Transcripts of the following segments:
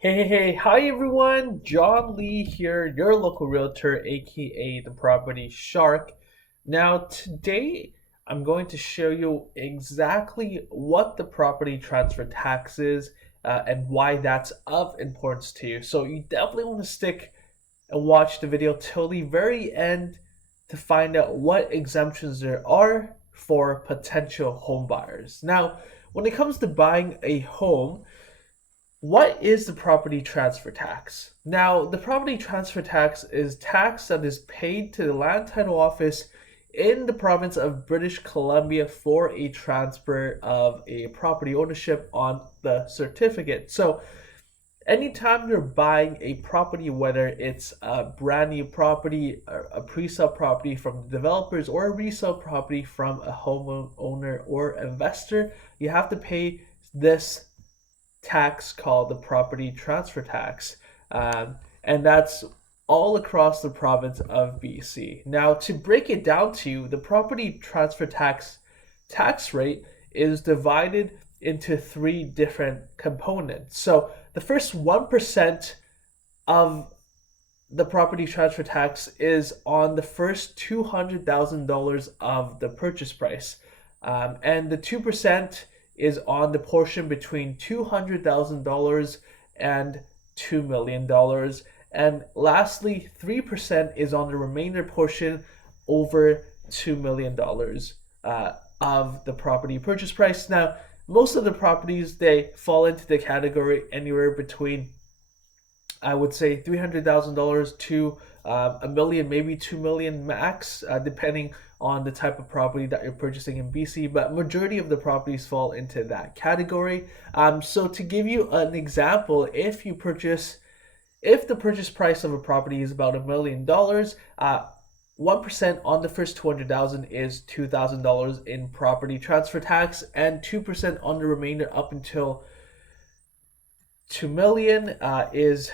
Hi everyone, John Lee here, your local realtor, aka the Property Shark. Now, today I'm going to show you exactly what the property transfer tax is and why that's of importance to you. So, you definitely want to stick and watch the video till the very end to find out what exemptions there are for potential home buyers. Now, when it comes to buying a home, what is the property transfer tax? Now, the property transfer tax is tax that is paid to the Land Title Office in the province of British Columbia for a transfer of a property ownership on the certificate. So, anytime you're buying a property, whether it's a brand new property, a pre-sale property from the developers, or a resale property from a homeowner or investor, you have to pay this tax called the property transfer tax, and that's all across the province of BC. Now, to break it down to you, the property transfer tax rate is divided into three different components. So, the first 1% of the property transfer tax is on the first $200,000 of the purchase price, and the 2% is on the portion between $200,000 and $2 million, and lastly, 3% is on the remainder portion over $2 million of the property purchase price. Now, most of the properties they fall into the category anywhere between, I would say, $300,000 to a million, maybe 2 million max, depending on the type of property that you're purchasing in BC. But majority of the properties fall into that category. So to give you an example, if the purchase price of a property is about $1 million, 1% on the first 200,000 is $2,000 in property transfer tax, and 2% on the remainder up until 2 million is,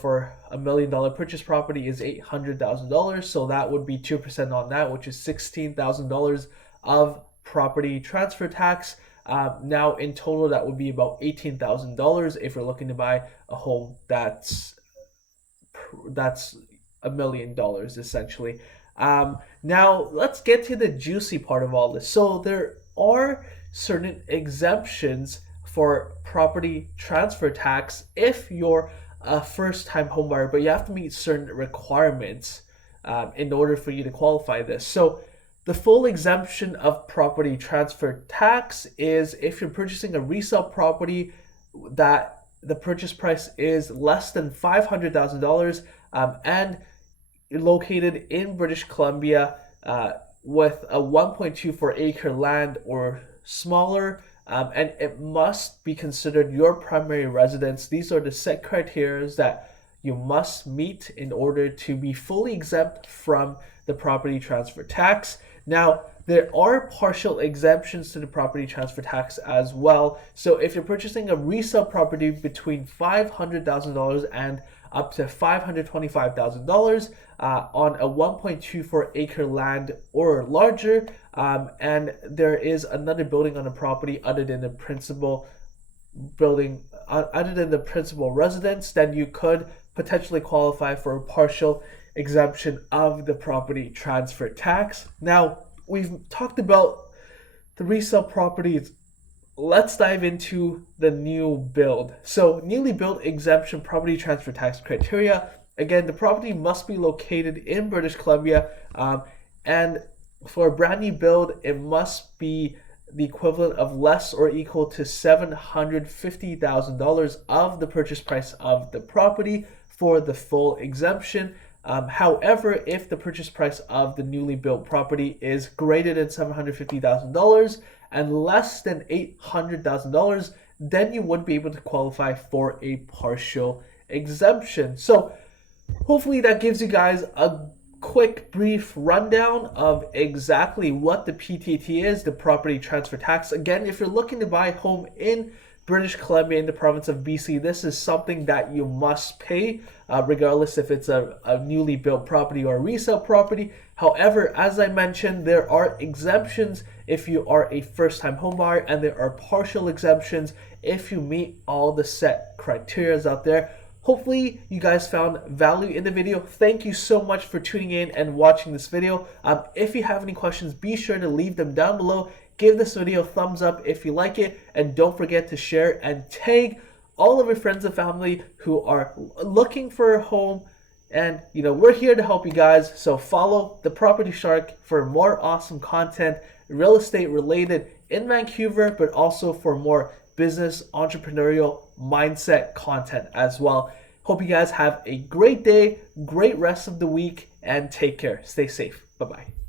for $1 million purchase property is $800,000. So that would be 2% on that, which is $16,000 of property transfer tax. Now in total, that would be about $18,000 if you're looking to buy a home that's $1 million essentially. Now let's get to the juicy part of all this. So there are certain exemptions for property transfer tax if you're a first time homebuyer, but you have to meet certain requirements in order for you to qualify this. So the full exemption of property transfer tax is if you're purchasing a resale property that the purchase price is less than $500,000, and located in British Columbia, with a 1.24 acre land or smaller, and it must be considered your primary residence. These are the set criteria that you must meet in order to be fully exempt from the property transfer tax. Now, there are partial exemptions to the property transfer tax as well. So if you're purchasing a resale property between $500,000 and up to $525,000 on a 1.24 acre land or larger, and there is another building on the property other than the principal residence, then you could potentially qualify for a partial exemption of the property transfer tax. Now, we've talked about the resale properties. Let's dive into the new build. So, newly built exemption property transfer tax criteria. Again, the property must be located in British Columbia, and for a brand new build, it must be the equivalent of less or equal to $750,000 of the purchase price of the property for the full exemption. However, if the purchase price of the newly built property is greater than $750,000 and less than $800,000, then you would be able to qualify for a partial exemption. So, hopefully, that gives you guys a quick, brief rundown of exactly what the PTT is, the property transfer tax. Again, if you're looking to buy a home in British Columbia in the province of BC, this is something that you must pay, regardless if it's a newly built property or a resale property. However, as I mentioned, there are exemptions if you are a first-time homebuyer, and there are partial exemptions if you meet all the set criteria out there. Hopefully you guys found value in the video. Thank you so much for tuning in and watching this video. If you have any questions, be sure to leave them down below. Give this video a thumbs up if you like it, and don't forget to share and tag all of your friends and family who are looking for a home. And we're here to help you guys. So follow the Property Shark for more awesome content, real estate related in Vancouver, but also for more business entrepreneurial mindset content as well. Hope you guys have a great day, great rest of the week, and take care. Stay safe. Bye-bye.